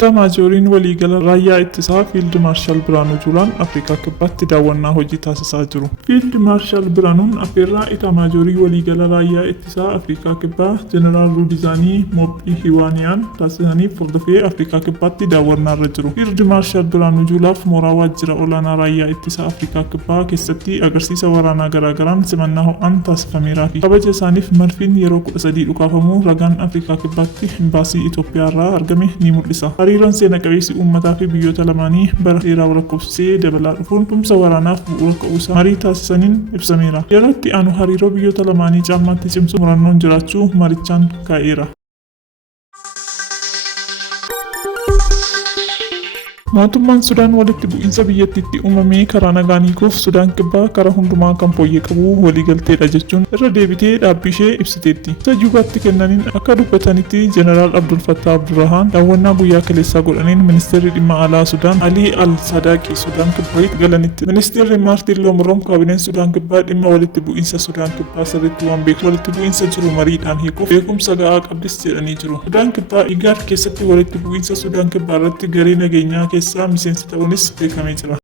Itamaajooriin waliigala raayyaa ittisaa Fiild Maarshaal Biraanuu Juulaan Afrikaa Kibbaatti daawwannaa hojii taasisaa jiru. Fiild Maarshaal Biraanuun affeerraa Itamaajorii waliigala raayyaa ittisaa Afrikaa Kibbaa Jeneraal Ruudizaanii Mophii Hiwaaniyaan taasisaniif hordofee Afrikaa Kibbaatti daawwannaarra jiru. Fiild Maarshaal Biraanuu Juulaaf mooraa waajjira olaanaa raayyaa ittisaa Afrikaa Kibbaa keessatti agarsiisa waraanaa garaagaraan simannaa ho'aan taasifameeraa fi kabaja isaaniif marfiin yeroo 13 dhukaafamuu ragaan Afrikaa Kibbaatti imbaasii Itoophiyaa irraa argame ni mul'isa. Hariiroon seena qabeessi uummataa fi biyyoota lamaanii bara dheeraa walakkoofsisee dabalaa dhufuun tumsa waraanaaf bu'uura ka'uusaa marii taasisaniin ibsameera. Yeroo itti aanu hariiroo biyyoota lamaanii caalmaatti cimsu murannoon jiraachuu marichaan kaa'eera. Mootummaan Sudaan walitti bu'iinsa biyyattiitti uumamee karaa nagaan hiikuuf Sudaan Kibbaa karaa hundumaa kan fooyyee qabu waliigalteedha jechuun irra deebitee dhaabbii ishee ibsiteetti. Isa juubaatti kennaniin akka dubbatanitti Jeneraal Abdul Fattah Abdurrahaan daawwannaa guyyaa kaleessaa godhaniin ministeerri dhimma alaa Sudaan Alii Al-Sadaaqii Sudaan Kibbaatti galanitti. Ministeerri Maartiin Lomroom kaabineen Sudaan Kibbaa dhimma walitti bu'iinsa Sudaan Kibbaa sirriitti waan beeku walitti bu'iinsa jiru mariidhaan hiikuuf beekumsa ga'aa qabdis jedhanii jiru. Sudaan Kibbaa IGAD keessatti walitti bu'iinsa Sudaan Kibbaa irratti garee nageenyaa keessaa miseensa ta'uunis beekamee jira.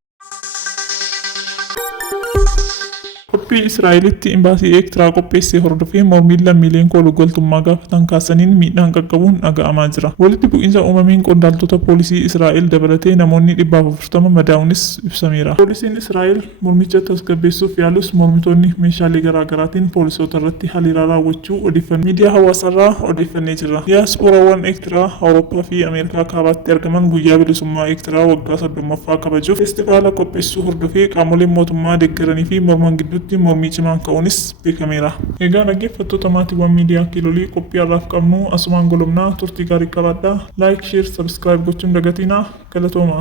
Qophii Israa'elitti imbaasii Eertiraa qopheessee hordofee mormiin lammiileen kolugaltummaa gaafatan kaasaniin miidhaan qaqqabuun dhaga'amaa jira. Walitti bu'iinsa uumameen qondaaltota poolisii Israa'el dabalatee namoonni 440 madaa'uunis ibsameera. Poolisiin Israa'el mormicha tasgabbeessuuf yaalus mormitoonni meeshaalee garaagaraatiin poolisoota irratti haleellaa raawwachuu odeeffannoo miidiyaa hawaasaarraa odeeffannee jira. Diyaaspooraawwan Eertiraa Awurooppaa fi Ameerikaa kaabaatti argaman guyyaa bilisummaa Eertiraa waggaa 30ffaa kabajuuf feestivaala qopheessuu hordofee qaamoleen mootummaa deeggaranii fi morman gidduutti mormii cimaan ka'uunis beekameera. Egaa dhaggeeffattoota maatiiwwan miidiyaa Kiilolii qophii har'aaf qabnu asumaan golomnaa turtii gaarii qabaadhaa. Laayik, sheer, sabskiraayib gochuun dagatinaa. Galatooma.